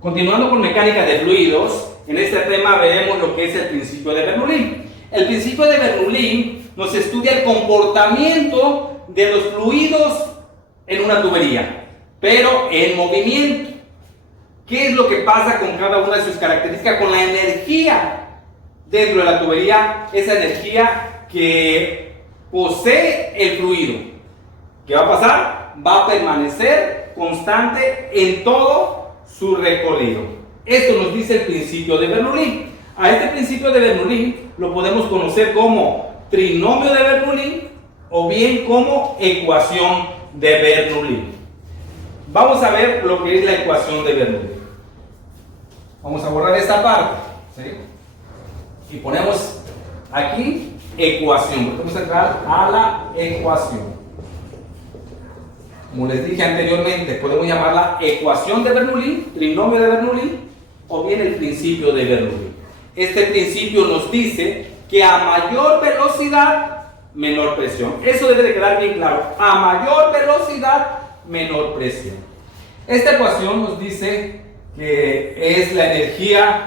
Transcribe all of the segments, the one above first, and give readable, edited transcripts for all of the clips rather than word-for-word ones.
Continuando con mecánica de fluidos, en este tema veremos lo que es el principio de Bernoulli. El principio de Bernoulli nos estudia el comportamiento de los fluidos en una tubería, pero en movimiento. ¿Qué es lo que pasa con cada una de sus características? Con la energía dentro de la tubería, esa energía que posee el fluido. ¿Qué va a pasar? Va a permanecer constante en todo su recorrido. Esto nos dice el principio de Bernoulli. A este principio de Bernoulli lo podemos conocer como trinomio de Bernoulli o bien como ecuación de Bernoulli. Vamos a ver lo que es la ecuación de Bernoulli. Vamos a borrar esta parte, ¿sí? Y ponemos aquí ecuación. Vamos a entrar a la ecuación. Como les dije anteriormente, podemos llamarla ecuación de Bernoulli, trinomio de Bernoulli, o bien el principio de Bernoulli. Este principio nos dice que a mayor velocidad, menor presión. Eso debe de quedar bien claro. A mayor velocidad, menor presión. Esta ecuación nos dice que es la energía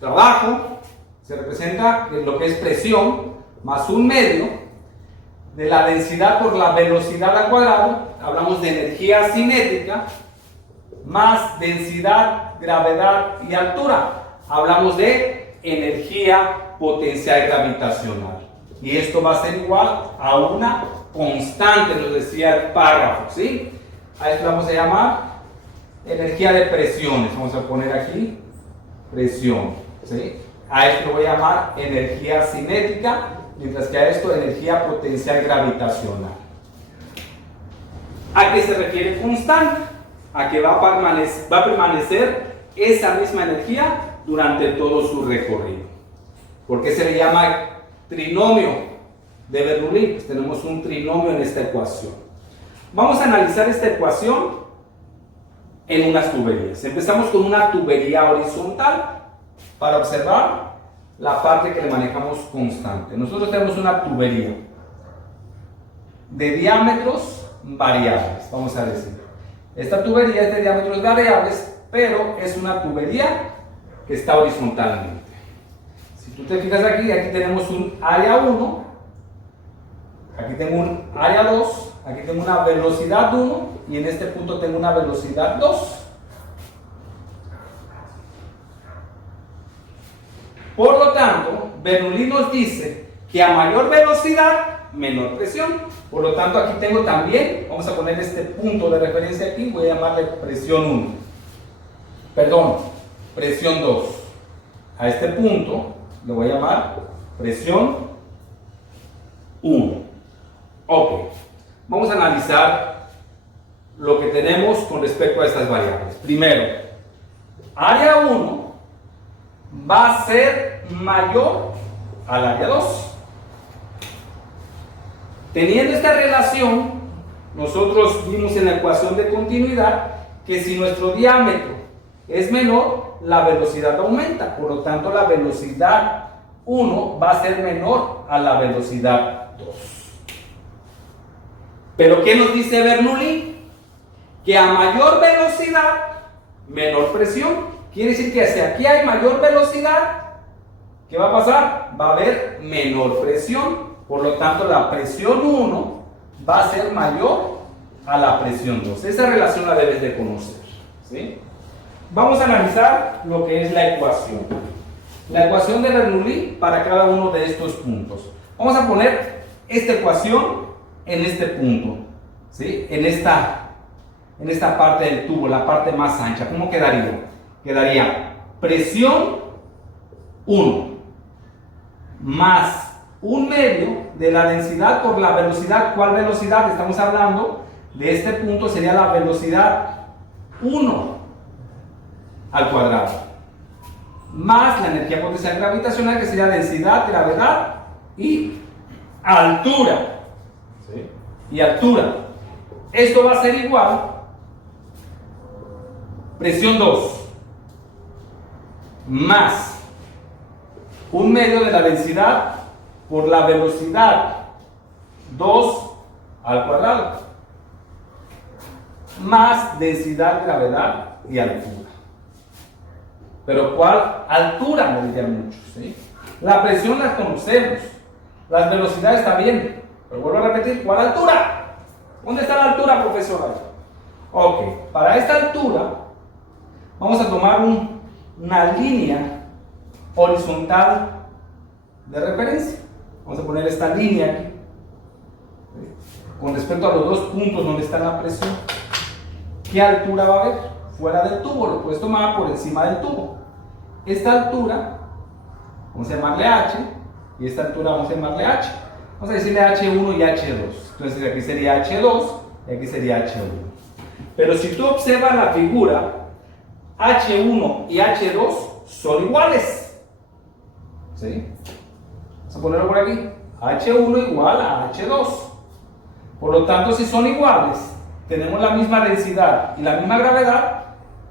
trabajo, se representa en lo que es presión, más un medio de la densidad por la velocidad al cuadrado. Hablamos de energía cinética, más densidad, gravedad y altura. Hablamos de energía potencial gravitacional. Y esto va a ser igual a una constante, nos decía el párrafo, ¿sí? A esto vamos a llamar energía de presiones. Vamos a poner aquí presión, ¿sí? A esto lo voy a llamar energía cinética, mientras que a esto energía potencial gravitacional. ¿A qué se refiere constante? A que va a permanecer esa misma energía durante todo su recorrido. ¿Por qué se le llama trinomio de Bernoulli? Pues tenemos un trinomio en esta ecuación. Vamos a analizar esta ecuación en unas tuberías. Empezamos con una tubería horizontal para observar la parte que le manejamos constante. Nosotros tenemos una tubería de diámetros variables, vamos a decir. Esta tubería es de diámetros variables, pero es una tubería que está horizontalmente. Si tú te fijas aquí, aquí tenemos un área 1, aquí tengo un área 2, aquí tengo una velocidad 1 y en este punto tengo una velocidad 2. Por lo tanto, Bernoulli nos dice que a mayor velocidad, menor presión. Por lo tanto, aquí tengo también, vamos a poner este punto de referencia aquí, voy a llamarle presión 1. Perdón, presión 2. A este punto le voy a llamar presión 1. Ok, vamos a analizar lo que tenemos con respecto a estas variables. Primero, área 1 va a ser mayor al área 2. Teniendo esta relación, nosotros vimos en la ecuación de continuidad que si nuestro diámetro es menor, la velocidad aumenta. Por lo tanto, la velocidad 1 va a ser menor a la velocidad 2. ¿Pero qué nos dice Bernoulli? Que a mayor velocidad, menor presión. Quiere decir que si aquí hay mayor velocidad, ¿qué va a pasar? Va a haber menor presión. Por lo tanto, la presión 1 va a ser mayor a la presión 2. Esa relación la debes de conocer, ¿sí? Vamos a analizar lo que es la ecuación. La ecuación de Bernoulli para cada uno de estos puntos. Vamos a poner esta ecuación en este punto, ¿sí? En esta parte del tubo, la parte más ancha. ¿Cómo quedaría? Quedaría presión 1 más un medio de la densidad por la velocidad. ¿Cuál velocidad? Estamos hablando de este punto, sería la velocidad 1 al cuadrado, más la energía potencial gravitacional, que sería densidad, gravedad y altura. ¿Sí? Y altura. Esto va a ser igual presión 2 más un medio de la densidad por la velocidad 2 al cuadrado, más densidad, gravedad y altura. Pero ¿cuál altura? Me dirían muchos, ¿sí? La presión la conocemos, las velocidades también, pero vuelvo a repetir, ¿cuál altura? ¿Dónde está la altura, profesor? Ok, para esta altura vamos a tomar una línea horizontal de referencia. Vamos a poner esta línea aquí, con respecto a los dos puntos donde está la presión. ¿Qué altura va a haber? Fuera del tubo, lo puedes tomar por encima del tubo. Esta altura, vamos a llamarle H, y esta altura vamos a llamarle H. Vamos a decirle H1 y H2. Entonces aquí sería H2 y aquí sería H1. Pero si tú observas la figura, H1 y H2 son iguales. ¿Sí? Vamos a ponerlo por aquí. H1 igual a H2. Por lo tanto, si son iguales, tenemos la misma densidad y la misma gravedad,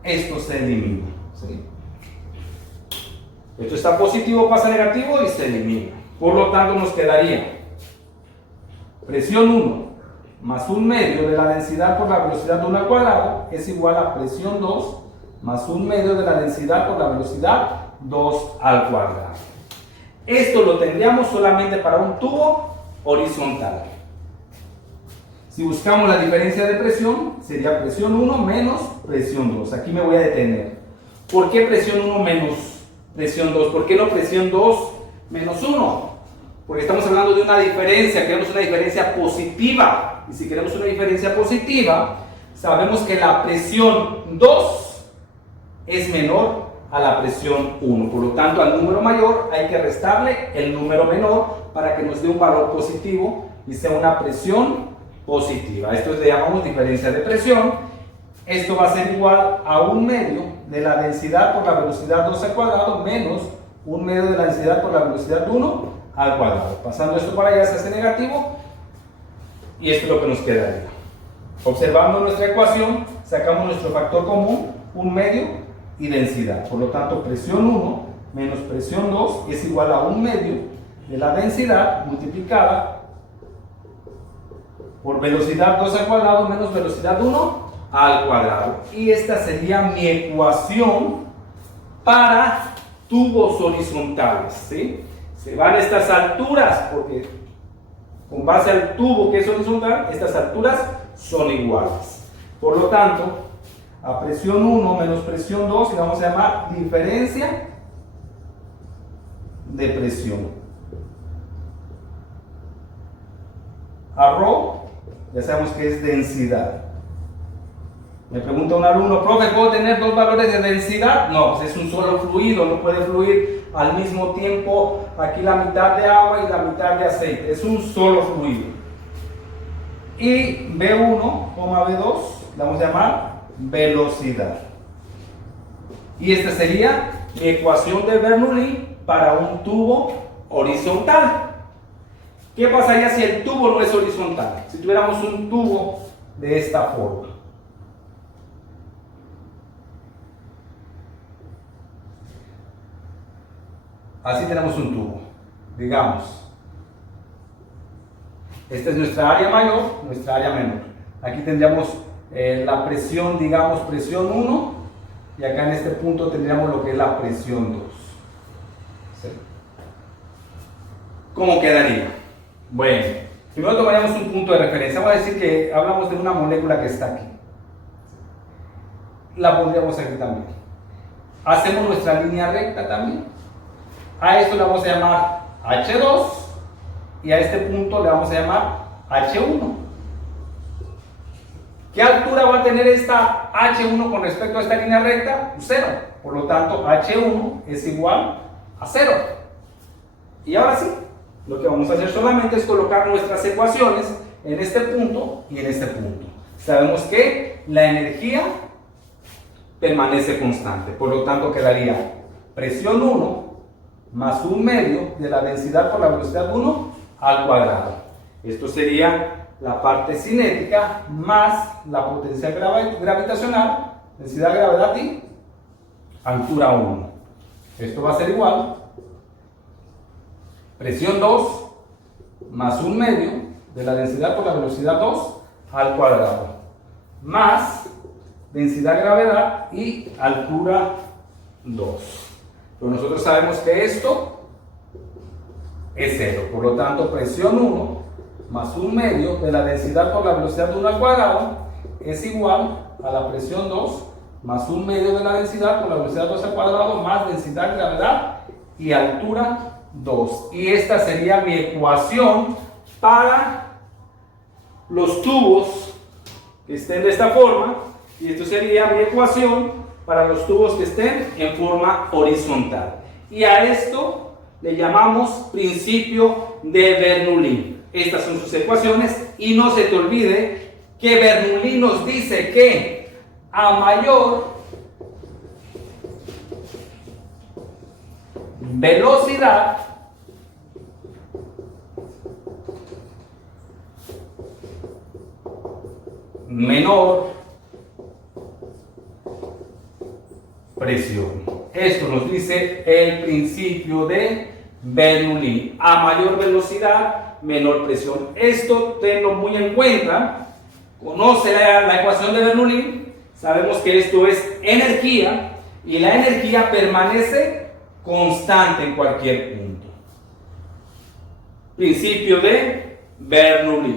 esto se elimina. ¿Sí? Esto está positivo, pasa negativo y se elimina. Por lo tanto, nos quedaría presión 1 más 1 medio de la densidad por la velocidad 1 al cuadrado es igual a presión 2 más 1 medio de la densidad por la velocidad 2 al cuadrado. Esto lo tendríamos solamente para un tubo horizontal. Si buscamos la diferencia de presión, sería presión 1 menos presión 2. Aquí me voy a detener. ¿Por qué presión 1 menos presión 2? ¿Por qué no presión 2 menos 1? Porque estamos hablando de una diferencia, queremos una diferencia positiva. Y si queremos una diferencia positiva, sabemos que la presión 2 es menor a la presión 1. Por lo tanto, al número mayor hay que restarle el número menor para que nos dé un valor positivo y sea una presión positiva. Esto le llamamos diferencia de presión. Esto va a ser igual a 1 medio de la densidad por la velocidad 2 al cuadrado menos 1 medio de la densidad por la velocidad 1 al cuadrado. Pasando esto para allá se hace negativo y esto es lo que nos quedaría. Observando nuestra ecuación, sacamos nuestro factor común, 1 medio y densidad. Por lo tanto, presión 1 menos presión 2 es igual a 1 medio de la densidad multiplicada por velocidad 2 al cuadrado menos velocidad 1 al cuadrado. Y esta sería mi ecuación para tubos horizontales, ¿sí? Se van estas alturas porque con base al tubo que es horizontal, estas alturas son iguales. Por lo tanto, a presión 1 menos presión 2 le vamos a llamar diferencia de presión. A ρ ya sabemos que es densidad. Me pregunta un alumno, profe, ¿puedo tener dos valores de densidad? No, pues es un solo fluido, no puede fluir al mismo tiempo aquí la mitad de agua y la mitad de aceite. Es un solo fluido. Y B1, B2, le vamos a llamar velocidad. Y esta sería mi ecuación de Bernoulli para un tubo horizontal. ¿Qué pasaría si el tubo no es horizontal? Si tuviéramos un tubo de esta forma. Así tenemos un tubo, digamos. Esta es nuestra área mayor, nuestra área menor. Aquí tendríamos la presión, digamos, presión 1, y acá en este punto tendríamos lo que es la presión 2. ¿Sí? ¿Cómo quedaría? Bueno, primero tomaríamos un punto de referencia. Vamos a decir que hablamos de una molécula que está aquí. La pondríamos aquí también. Hacemos nuestra línea recta también. A esto le vamos a llamar H2 y a este punto le vamos a llamar H1. ¿Qué altura va a tener esta H1 con respecto a esta línea recta? 0. Por lo tanto, H1 es igual a 0. Y ahora sí, lo que vamos a hacer solamente es colocar nuestras ecuaciones en este punto y en este punto. Sabemos que la energía permanece constante. Por lo tanto, quedaría presión 1 más 1 medio de la densidad por la velocidad 1 al cuadrado. Esto sería la parte cinética más la potencial gravitacional, densidad, gravedad y altura 1. Esto va a ser igual presión 2 más 1 medio de la densidad por la velocidad 2 al cuadrado más densidad, gravedad y altura 2. Pero nosotros sabemos que esto es 0. Por lo tanto, presión 1 más 1/2 de la densidad por la velocidad de 1 al cuadrado es igual a la presión 2 más 1/2 de la densidad por la velocidad 2 al cuadrado más densidad, gravedad y altura 2. Y esta sería mi ecuación para los tubos que estén de esta forma. Y esto sería mi ecuación para los tubos que estén en forma horizontal. Y a esto le llamamos principio de Bernoulli. Estas son sus ecuaciones y no se te olvide que Bernoulli nos dice que a mayor velocidad menor presión. Esto nos dice el principio de Bernoulli. A mayor velocidad, menor presión. Esto tenlo muy en cuenta. Conoce la ecuación de Bernoulli. Sabemos que esto es energía y la energía permanece constante en cualquier punto. Principio de Bernoulli.